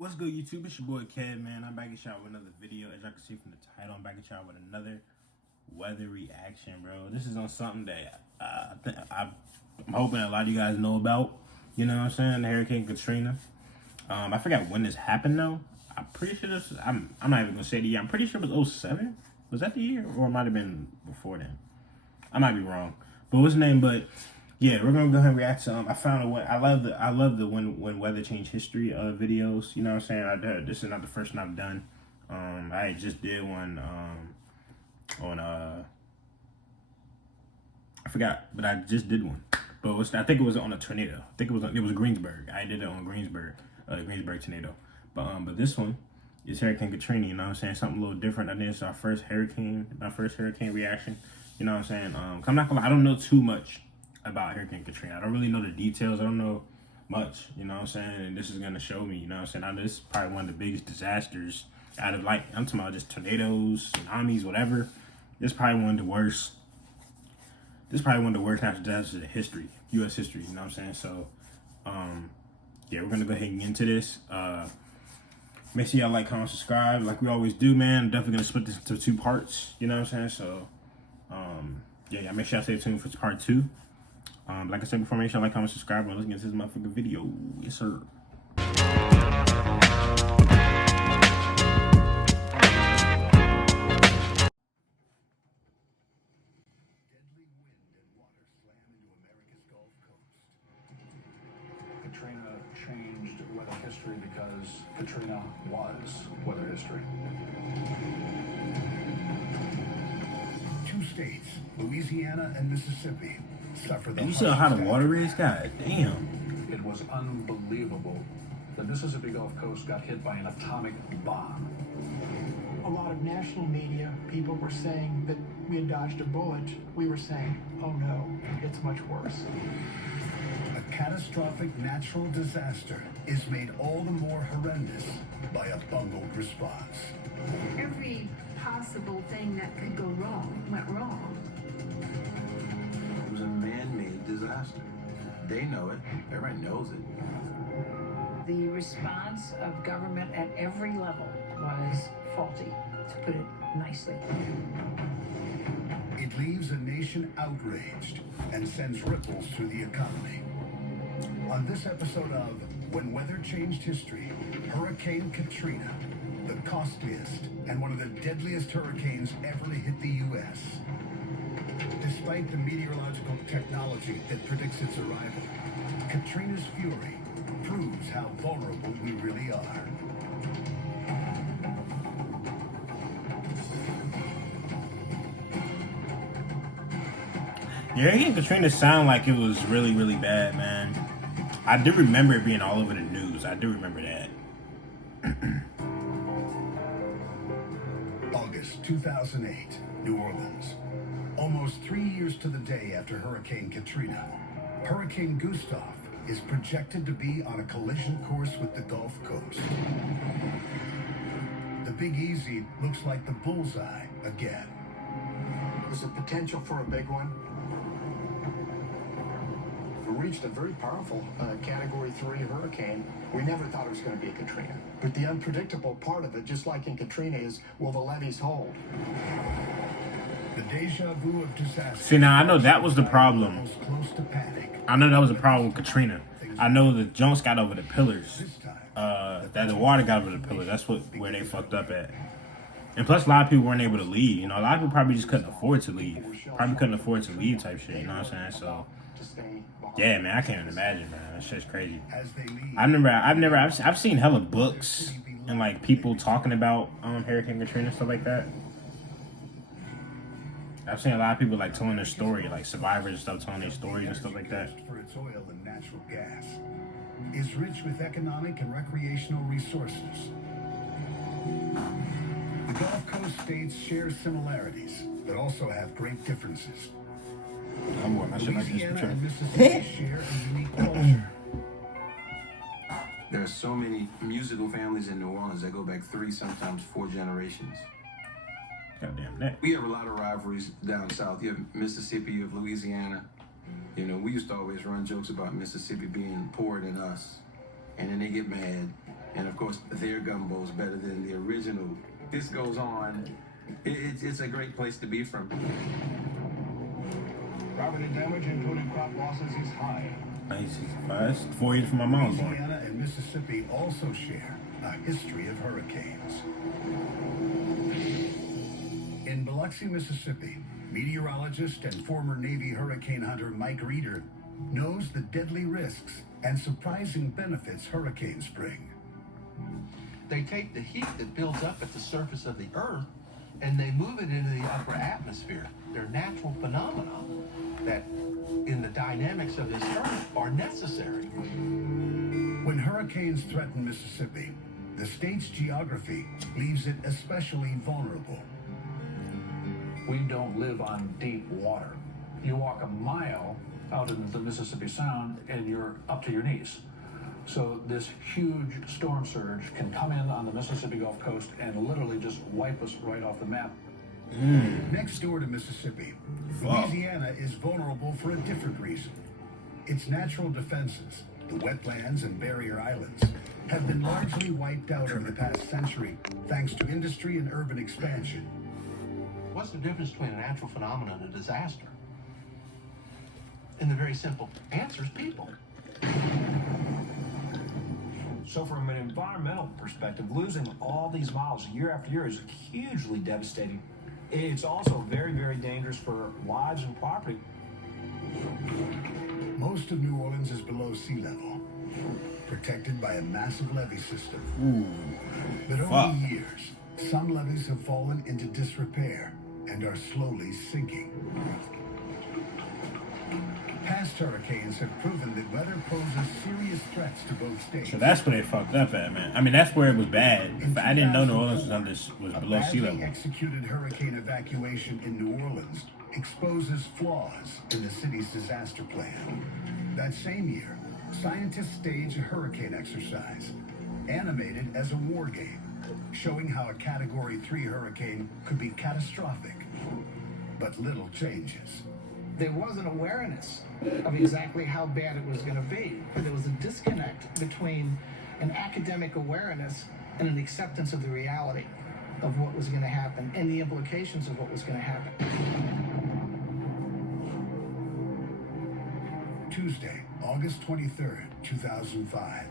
What's good, YouTube? It's your boy Kev, man. I'm back at y'all with another video. As y'all can see from the title, I'm back at y'all with another weather reaction, bro. This is on something that I'm hoping a lot of you guys know about. You know what I'm saying? The Hurricane Katrina. I forgot when this happened though. I'm pretty sure this. I'm not even gonna say the year. I'm pretty sure it was 07. Was that the year, or it might have been before then? I might be wrong. But what's the name? But yeah, we're gonna go ahead and react to I found a way. I love the when weather change history videos. You know what I'm saying? This is not the first one I've done. I just did one on I forgot, but I just did one. But I think it was on a tornado. I think it was Greensburg. I did it on Greensburg tornado. But this one is Hurricane Katrina. You know what I'm saying? Something a little different. I think it's my first hurricane reaction. You know what I'm saying? I'm not gonna lie, I don't know too much about Hurricane Katrina. I don't really know the details. I don't know much, you know what I'm saying? And this is gonna show me, you know what I'm saying? Now, this is probably one of the biggest disasters out of, like, I'm talking about just tornadoes, tsunamis, whatever. This is probably one of the worst. This is probably one of the worst natural disasters in history, U.S. history. You know what I'm saying? So, yeah, we're gonna go ahead and get into this. Make sure y'all like, comment, subscribe, like we always do, man. I'm definitely gonna split this into 2 parts. You know what I'm saying? So, yeah, make sure y'all stay tuned for part 2. Like I said before, make sure you like, comment, subscribe, and let's get into this motherfucking video. Yes, sir. Katrina changed weather history because Katrina was weather history. 2 states, Louisiana and Mississippi, suffered the You see how the water is? God damn. It was unbelievable. The Mississippi Gulf Coast got hit by an atomic bomb. A lot of national media, people were saying that we had dodged a bullet. We were saying, oh no, it's much worse. A catastrophic natural disaster is made all the more horrendous by a bungled response. Every possible thing that could go wrong went wrong. It was a man-made disaster. They know it. Everybody knows it. The response of government at every level was faulty, to put it nicely. It leaves a nation outraged and sends ripples through the economy. On this episode of When Weather Changed History, Hurricane Katrina, the costliest and one of the deadliest hurricanes ever to hit the U.S. Despite the meteorological technology that predicts its arrival, Katrina's fury proves how vulnerable we really are. Yeah, Hurricane Katrina sounded like it was really, really bad, man. I do remember it being all over the news. I do remember that. August 2008, New Orleans. Almost 3 years to the day after Hurricane Katrina, Hurricane Gustav is projected to be on a collision course with the Gulf Coast. The Big Easy looks like the bullseye again. There's a potential for a big one. We reached a very powerful Category 3 hurricane. We never thought it was going to be a Katrina. But the unpredictable part of it, just like in Katrina, is will the levees hold? The deja vu of disaster. See, now I know that was the problem. Close to panic. I know that was a problem with Katrina. I know the Jones got over the pillars. That the water got over the pillars. That's where they fucked up at. And plus, a lot of people weren't able to leave. You know, a lot of people probably just couldn't afford to leave. Probably couldn't afford to leave type shit. You know what I'm saying? So, yeah, man, I can't even imagine, man. That shit's crazy. I've seen hella books and like people talking about Hurricane Katrina and stuff like that. I've seen a lot of people like telling their story, like survivors and stuff, telling their stories and stuff like that. For its oil and natural gas, is rich with economic and recreational resources. The Gulf Coast states share similarities, but also have great differences. Louisiana and Mississippi share a unique culture. There are so many musical families in New Orleans that go back 3, sometimes 4 generations. Goddamn that. We have a lot of rivalries down south. You have Mississippi, you have Louisiana. You know, we used to always run jokes about Mississippi being poorer than us. And then they get mad And of course, their gumbo's better than the original. This goes on. It's a great place to be from. Property damage, including crop losses, is high. 1965. 4 years from my mom born. Louisiana and Mississippi also share a history of hurricanes. In Biloxi, Mississippi, meteorologist and former Navy hurricane hunter Mike Reeder knows the deadly risks and surprising benefits hurricanes bring. They take the heat that builds up at the surface of the earth and they move it into the upper atmosphere. They're natural phenomena that, in the dynamics of this earth, are necessary. When hurricanes threaten Mississippi, the state's geography leaves it especially vulnerable. We don't live on deep water. You walk a mile out into the Mississippi Sound and you're up to your knees. So this huge storm surge can come in on the Mississippi Gulf Coast and literally just wipe us right off the map. Next door to Mississippi, Wow. Louisiana is vulnerable for a different reason. Its natural defenses, the wetlands and barrier islands, have been largely wiped out over the past century thanks to industry and urban expansion. What's the difference between a natural phenomenon and a disaster? And the very simple answer is people. So from an environmental perspective, losing all these miles year after year is hugely devastating. It's also very, very dangerous for lives and property. Most of New Orleans is below sea level, protected by a massive levee system. But over Fuck. the years, some levees have fallen into disrepair and are slowly sinking. Past hurricanes have proven that weather poses serious threats to both states. So that's where they fucked up at, man. I mean, that's where it was bad. But I didn't know New Orleans was A below sea badly level. executed hurricane evacuation in New Orleans exposes flaws in the city's disaster plan. That same year, scientists staged a hurricane exercise, animated as a war game, showing how a Category 3 hurricane could be catastrophic. But little changes. There was an awareness of exactly how bad it was going to be. There was a disconnect between an academic awareness and an acceptance of the reality of what was going to happen and the implications of what was going to happen. Tuesday, August 23rd, 2005.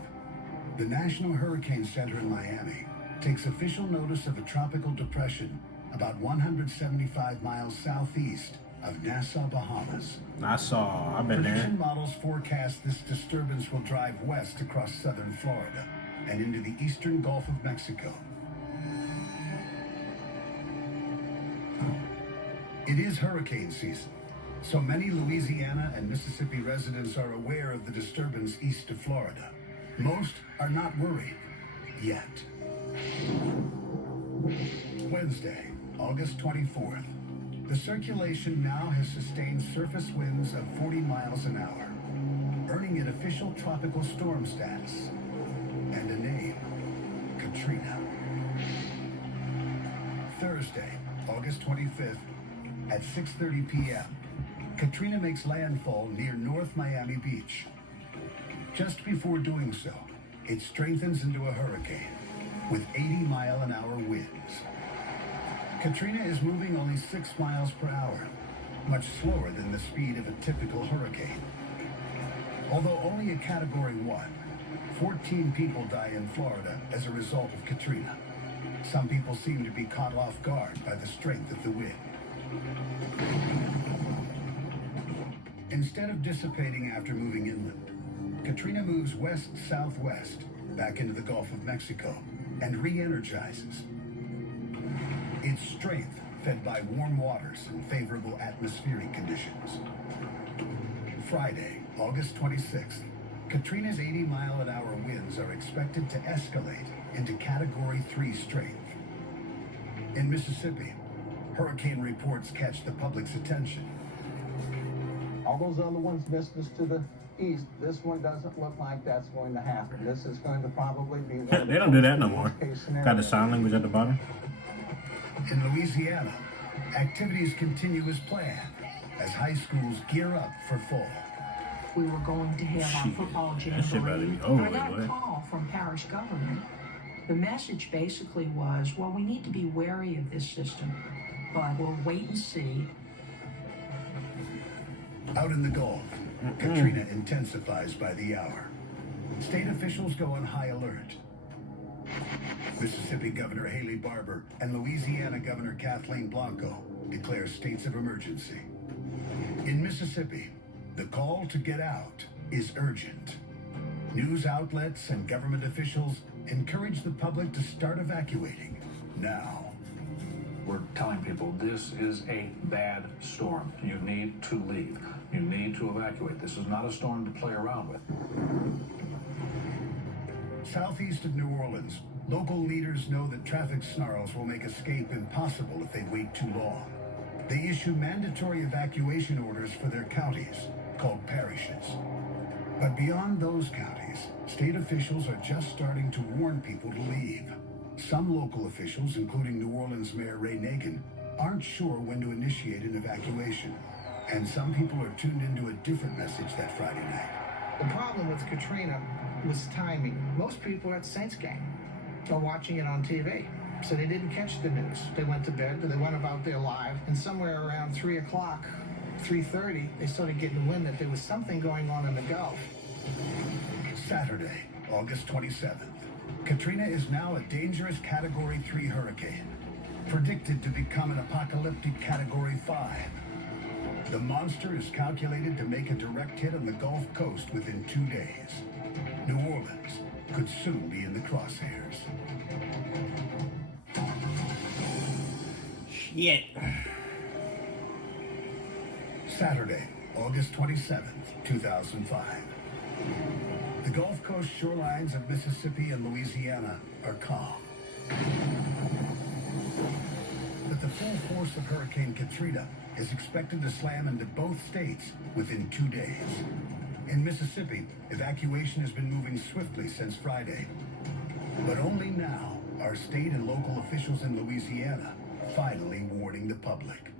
The National Hurricane Center in Miami takes official notice of a tropical depression about 175 miles southeast of Nassau, Bahamas. I've been there. Prediction models forecast this disturbance will drive west across southern Florida and into the eastern Gulf of Mexico. It is hurricane season, so many Louisiana and Mississippi residents are aware of the disturbance east of Florida. Most are not worried yet. Wednesday, August 24th. The circulation now has sustained surface winds of 40 miles an hour, earning it official tropical storm status and a name, Katrina. Thursday, August 25th, at 6:30 p.m., Katrina makes landfall near North Miami Beach. Just before doing so, it strengthens into a hurricane with 80-mile-an-hour winds. Katrina is moving only 6 miles per hour, much slower than the speed of a typical hurricane. Although only a Category 1, 14 people die in Florida as a result of Katrina. Some people seem to be caught off guard by the strength of the wind. Instead of dissipating after moving inland, Katrina moves west-southwest back into the Gulf of Mexico and re-energizes. Its strength fed by warm waters and favorable atmospheric conditions. Friday, August 26th, Katrina's 80-mile-an-hour winds are expected to escalate into Category 3 strength. In Mississippi, hurricane reports catch the public's attention. All those other ones missed us to the east. This one doesn't look like that's going to happen. This is going to probably be one of They don't do that no the more. worst-case Got the scenarios. sign language at the bottom. In Louisiana, activities continue as planned as high schools gear up for fall. We were going to have our Shit. football That shit better jamboree. be over I got with, a boy. call from parish government The message basically was, well, we need to be wary of this system, but we'll wait and see. Out in the Gulf, Katrina intensifies by the hour. State officials go on high alert. Mississippi Governor Haley Barbour and Louisiana Governor Kathleen Blanco declare states of emergency. In Mississippi, the call to get out is urgent. News outlets and government officials encourage the public to start evacuating now. We're telling people this is a bad storm. You need to leave. You need to evacuate. This is not a storm to play around with. Southeast of New Orleans, local leaders know that traffic snarls will make escape impossible if they wait too long. They issue mandatory evacuation orders for their counties, called parishes. But beyond those counties, state officials are just starting to warn people to leave. Some local officials, including New Orleans Mayor Ray Nagin, aren't sure when to initiate an evacuation. And some people are tuned into a different message that Friday night. The problem with Katrina was timing. Most people at Saints game are watching it on TV, so they didn't catch the news. They went to bed, they went about their lives, and somewhere around 3 o'clock, 3:30, they started getting wind that there was something going on in the Gulf. Saturday, August 27th. Katrina is now a dangerous Category 3 hurricane, predicted to become an apocalyptic Category 5. The monster is calculated to make a direct hit on the Gulf Coast within 2 days. New Orleans could soon be in the crosshairs. Shit. Saturday, August 27th, 2005. The Gulf Coast shorelines of Mississippi and Louisiana are calm. But the full force of Hurricane Katrina is expected to slam into both states within 2 days. In Mississippi, evacuation has been moving swiftly since Friday. But only now are state and local officials in Louisiana finally warning the public.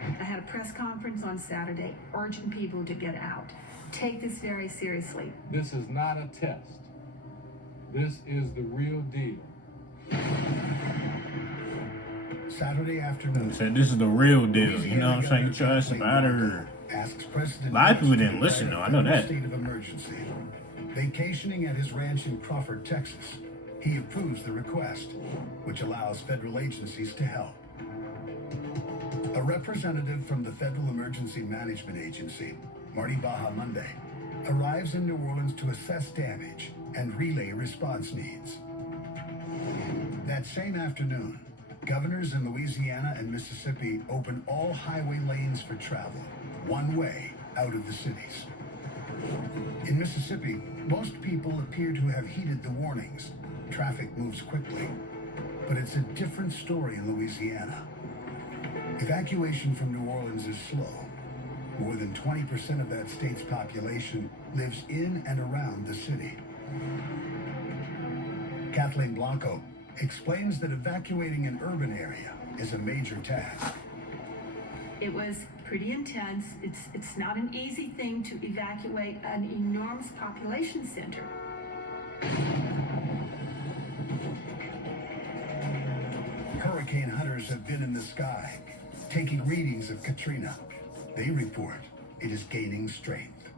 I had a press conference on Saturday urging people to get out. Take this very seriously. This is not a test. This is the real deal. Saturday afternoon. Said this is the real deal. You know what I'm saying? Get your ass up out of here. Asks President A lot of people Nixon didn't listen, to though. I know that. State of emergency. Vacationing at his ranch in Crawford, Texas, he approves the request, which allows federal agencies to help. A representative from the Federal Emergency Management Agency, Marty Bahamonde, arrives in New Orleans to assess damage and relay response needs. That same afternoon, governors in Louisiana and Mississippi open all highway lanes for travel, one way out of the cities. In Mississippi, most people appear to have heeded the warnings. Traffic moves quickly. But it's a different story in Louisiana. Evacuation from New Orleans is slow. More than 20% of that state's population lives in and around the city. Kathleen Blanco explains that evacuating an urban area is a major task. It was pretty intense. It's not an easy thing to evacuate an enormous population center. Hurricane hunters have been in the sky, taking readings of Katrina. They report it is gaining strength.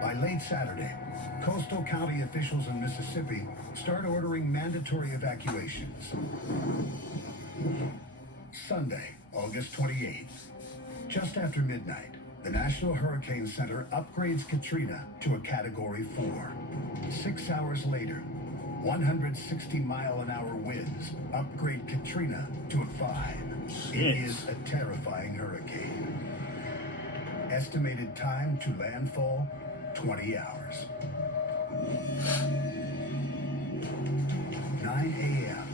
By late Saturday, coastal county officials in Mississippi start ordering mandatory evacuations. Sunday, August 28th, just after midnight, the National Hurricane Center upgrades Katrina to a Category 4. 6 hours later, 160-mile-an-hour winds upgrade Katrina to a 5. It is a terrifying hurricane. Estimated time to landfall, 20 hours. 9 a.m.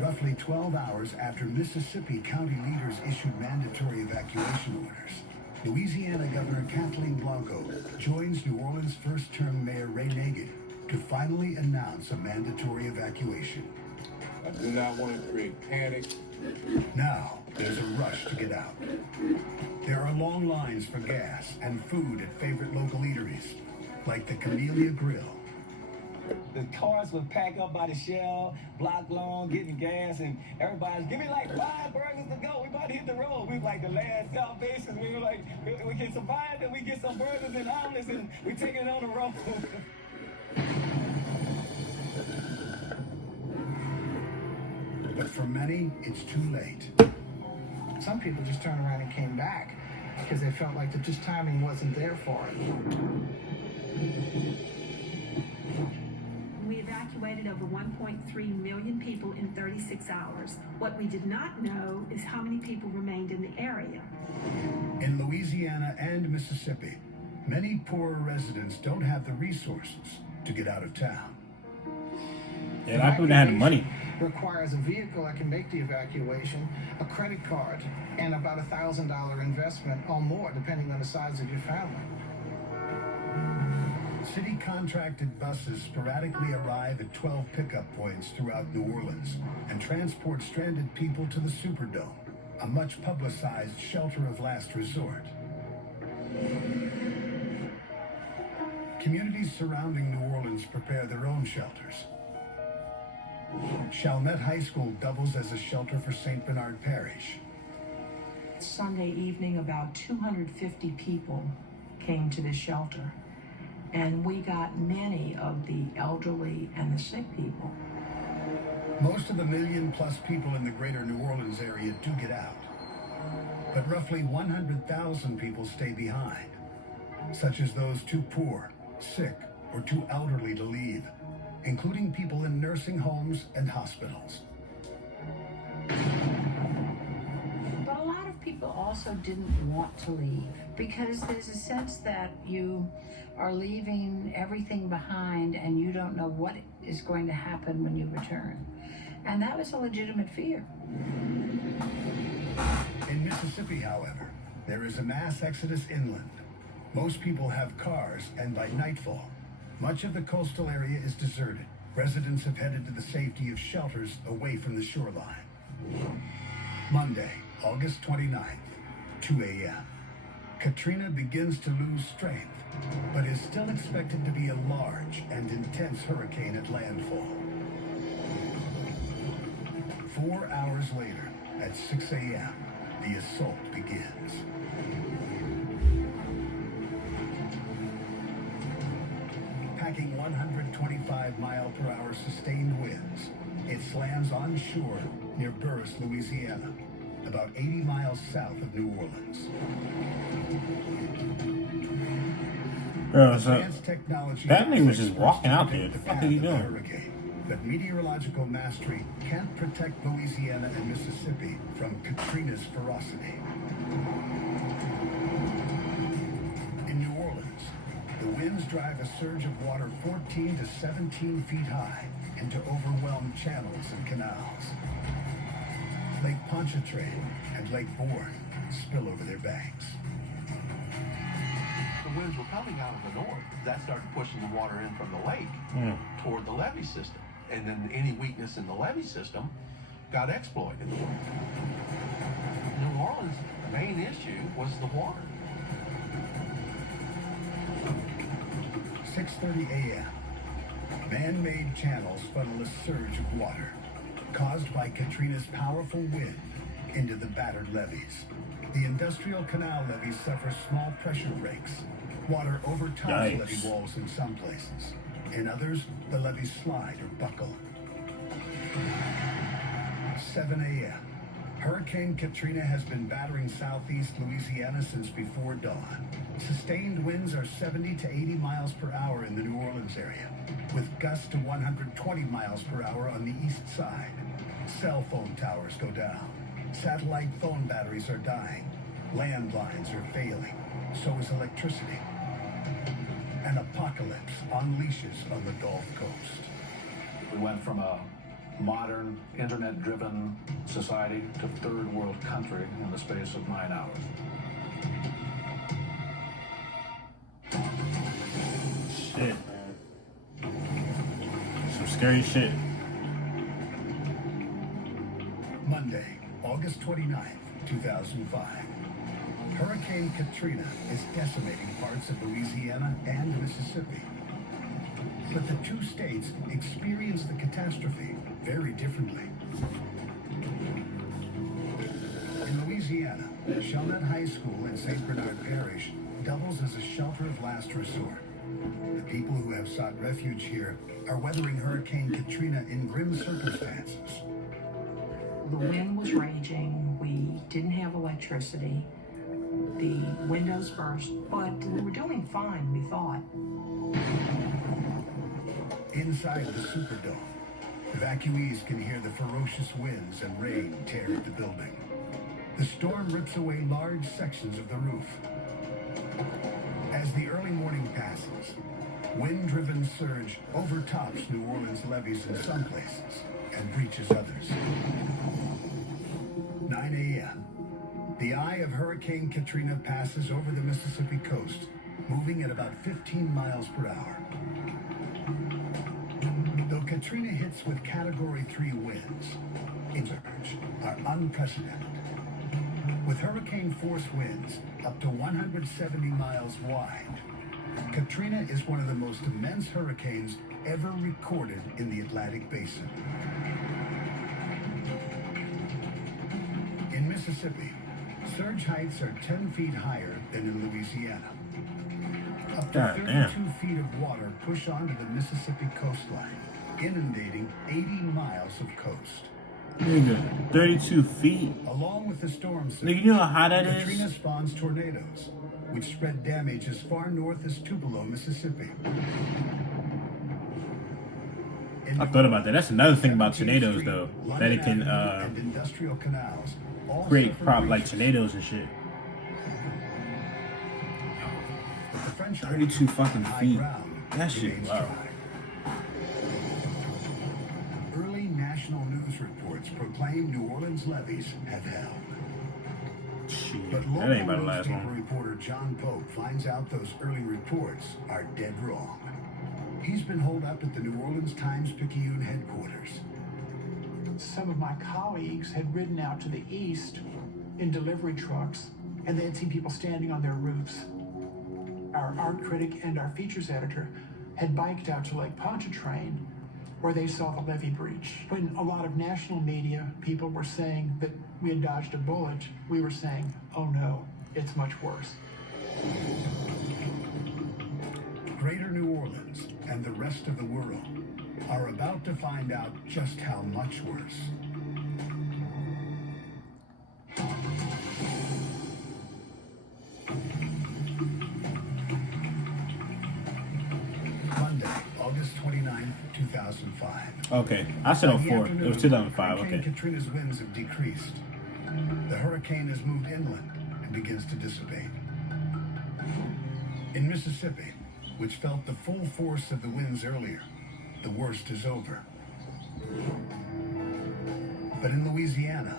Roughly 12 hours after Mississippi county leaders issued mandatory evacuation orders, Louisiana Governor Kathleen Blanco joins New Orleans' first-term Mayor Ray Nagin to finally announce a mandatory evacuation. I do not want to create panic. Now, there's a rush to get out. There are long lines for gas and food at favorite local eateries, like the Camellia Grill. The cars would pack up by the Shell, block long, getting gas, and everybody's, give me like 5 burgers to go. We about to hit the road. We were like the last salvation. We were like, we can survive, and we get some burgers and omelets, and we taking it on the road. But for many, it's too late. Some people just turned around and came back because they felt like the just timing wasn't there for it. We evacuated over 1.3 million people in 36 hours. What we did not know is how many people remained in the area. In Louisiana and Mississippi, many poorer residents don't have the resources to get out of town. Yeah, a lot of people that had money. Requires a vehicle that can make the evacuation, a credit card, and about $1,000 investment or more, depending on the size of your family. City contracted buses sporadically arrive at 12 pickup points throughout New Orleans and transport stranded people to the Superdome, a much publicized shelter of last resort. Communities surrounding New Orleans prepare their own shelters. Chalmette High School doubles as a shelter for St. Bernard Parish. Sunday evening, about 250 people came to this shelter, and we got many of the elderly and the sick people. Most of the million-plus people in the greater New Orleans area do get out, but roughly 100,000 people stay behind, such as those too poor, sick, or too elderly to leave, including people in nursing homes and hospitals. But a lot of people also didn't want to leave because there's a sense that you are leaving everything behind and you don't know what is going to happen when you return. And that was a legitimate fear. In Mississippi, however, there is a mass exodus inland. Most people have cars, and by nightfall, much of the coastal area is deserted. Residents have headed to the safety of shelters away from the shoreline. Monday, August 29th, 2 a.m. Katrina begins to lose strength, but is still expected to be a large and intense hurricane at landfall. 4 hours later, at 6 a.m., the assault begins. Packing 125-mile-per-hour sustained winds, it slams on shore near Burris, Louisiana, about 80 miles south of New Orleans. Bro, so that nigga was just walking out there. What the fuck is he doing? But meteorological mastery can't protect Louisiana and Mississippi from Katrina's ferocity. In New Orleans, the winds drive a surge of water 14 to 17 feet high into overwhelmed channels and canals. Lake Pontchartrain and Lake Bourne spill over their banks. The winds were coming out of the north. That started pushing the water in from the lake toward the levee system. And then any weakness in the levee system got exploited. New Orleans' main issue was the water. 6:30 a.m. Man-made channels funnel a surge of water caused by Katrina's powerful wind into the battered levees. The industrial canal levees suffer small pressure breaks. Water overtops levee walls in some places. In others, the levees slide or buckle. 7 a.m. Hurricane Katrina has been battering southeast Louisiana since before dawn. Sustained winds are 70 to 80 miles per hour in the New Orleans area, with gusts to 120 miles per hour on the east side. Cell phone towers go down. Satellite phone batteries are dying. Landlines are failing. So is electricity. An apocalypse unleashes on the Gulf Coast. We went from a modern, internet-driven society to third world country in the space of 9 hours. Shit. Some scary shit. Monday, August 29th, 2005. Hurricane Katrina is decimating parts of Louisiana and Mississippi. But the two states experienced the catastrophe very differently. In Louisiana, Chalmette High School in St. Bernard Parish doubles as a shelter of last resort. The people who have sought refuge here are weathering Hurricane Katrina in grim circumstances. The wind was raging. We didn't have electricity. The windows burst, but we were doing fine, we thought. Inside the Superdome, evacuees can hear the ferocious winds and rain tear at the building. The storm rips away large sections of the roof. As the early morning passes, wind-driven surge overtops New Orleans levees in some places and breaches others. 9 a.m. The eye of Hurricane Katrina passes over the Mississippi coast, moving at about 15 miles per hour. Though Katrina hits with Category 3 winds, its surge are unprecedented. With hurricane force winds up to 170 miles wide, Katrina is one of the most immense hurricanes ever recorded in the Atlantic Basin. In Mississippi, surge heights are 10 feet higher than in Louisiana. Up to 32 feet of water push onto the Mississippi coastline, inundating 80 miles of coast. Nigga, 32 feet. Along with the storm surge, nigga, you know how high that is? Katrina spawns tornadoes, which spread damage as far north as Tupelo, Mississippi. I thought about that. That's another thing about tornadoes, though, that it can industrial canals create like tornadoes and shit. 32 fucking feet. That shit, wow. Early national news reports proclaim New Orleans levees have held. Shit, But that ain't about to local last newspaper long. reporter John Pope finds out those early reports are dead wrong. He's been holed up at the New Orleans Times-Picayune headquarters. Some of my colleagues had ridden out to the east in delivery trucks, and they had seen people standing on their roofs. Our art critic and our features editor had biked out to Lake Pontchartrain, where they saw the levee breach. When a lot of national media people were saying that we had dodged a bullet, we were saying, oh no, it's much worse. Greater New Orleans and the rest of the world are about to find out just how much worse. Monday, August 29th, 2005. Okay, I said 04. It was 2005. Hurricane Okay. Katrina's winds have decreased. The hurricane has moved inland and begins to dissipate. In Mississippi, which felt the full force of the winds earlier, the worst is over. But in Louisiana,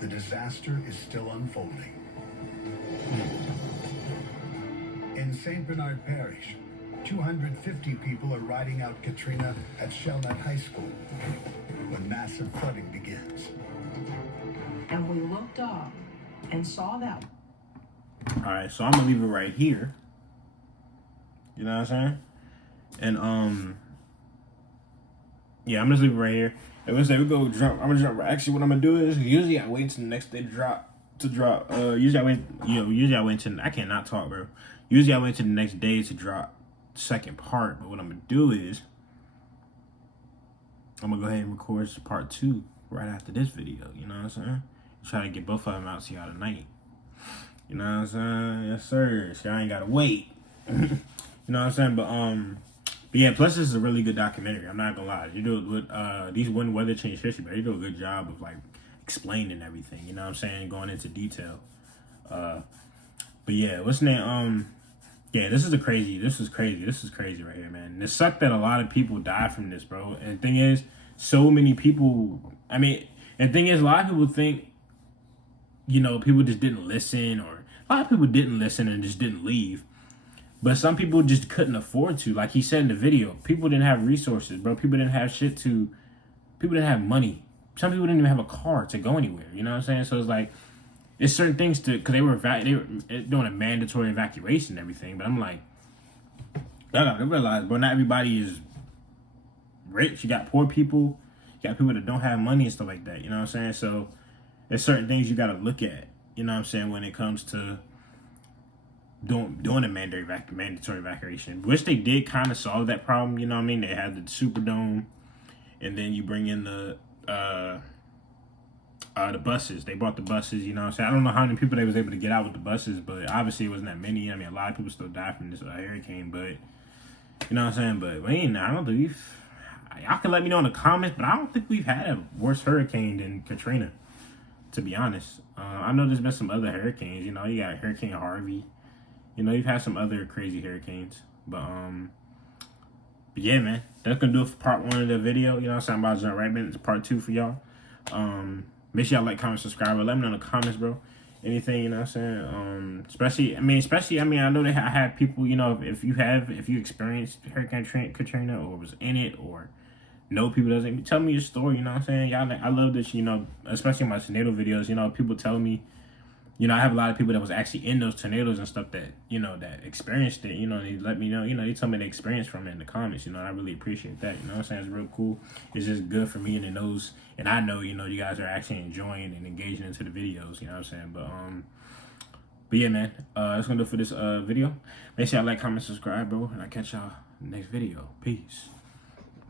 the disaster is still unfolding. In St. Bernard Parish, 250 people are riding out Katrina at Chalmette High School when massive flooding begins. And we looked up and saw that. Alright, so I'm gonna leave it right here. You know what I'm saying? And yeah, I'm just leave it right here. And we say we go jump. I'm gonna jump. Actually, what I'm gonna do is usually I wait until the next day to drop. Usually I wait. Usually I wait till I cannot talk, bro. Usually I wait till the next day to drop the second part. But what I'm gonna do is I'm gonna go ahead and record part 2 right after this video. You know what I'm saying? Try to get both of them out to y'all tonight. You know what I'm saying? Yes, sir. So I ain't gotta wait. You know what I'm saying? But yeah, plus this is a really good documentary. I'm not gonna lie. You do it with these wind weather change history, but you do a good job of like explaining everything. You know what I'm saying? Going into detail. But yeah, what's the name? Yeah, this is crazy right here, man. And it sucked that a lot of people died from this, bro. And the thing is, so many people. I mean, and the thing is, a lot of people think, you know, people just didn't listen, or a lot of people didn't listen and just didn't leave. But some people just couldn't afford to. Like he said in the video, people didn't have resources, bro. People didn't have people didn't have money. Some people didn't even have a car to go anywhere. You know what I'm saying? So it's like, it's certain things because they were doing a mandatory evacuation and everything. But I'm like, y'all gotta realize, bro, not everybody is rich, you got poor people, you got people that don't have money and stuff like that. You know what I'm saying? So there's certain things you got to look at. You know what I'm saying, when it comes to doing a mandatory evacuation, which they did kind of solve that problem. You know what I mean? They had the Superdome, and then you bring in the buses. They brought the buses. You know what I'm saying? I don't know how many people they was able to get out with the buses, but obviously it wasn't that many. I mean, a lot of people still died from this hurricane, but you know what I'm saying? But I don't think y'all can let me know in the comments, but I don't think we've had a worse hurricane than Katrina, to be honest. I know there's been some other hurricanes. You know, you got Hurricane Harvey. You know, you've had some other crazy hurricanes. But yeah, man. That's going to do it for part 1 of the video. You know what I'm saying? I'm about to jump right into part 2 for y'all. Make sure y'all like, comment, subscribe. Let me know in the comments, bro. Anything, you know what I'm saying? Especially, I know I have people, you know, if you experienced Hurricane Katrina or was in it or know people doesn't, tell me your story, you know what I'm saying? Y'all, I love this, you know, especially in my tornado videos, you know, people tell me, you know, I have a lot of people that was actually in those tornadoes and stuff that, you know, that experienced it, you know, they let me know, you know, they tell me the experience from it in the comments, you know, and I really appreciate that, you know what I'm saying? It's real cool. It's just good for me, and it knows, and I know, you know, you guys are actually enjoying and engaging into the videos, you know what I'm saying? But yeah, man, that's gonna do it for this video. Make sure y'all like, comment, subscribe, bro, and I'll catch y'all next video. Peace.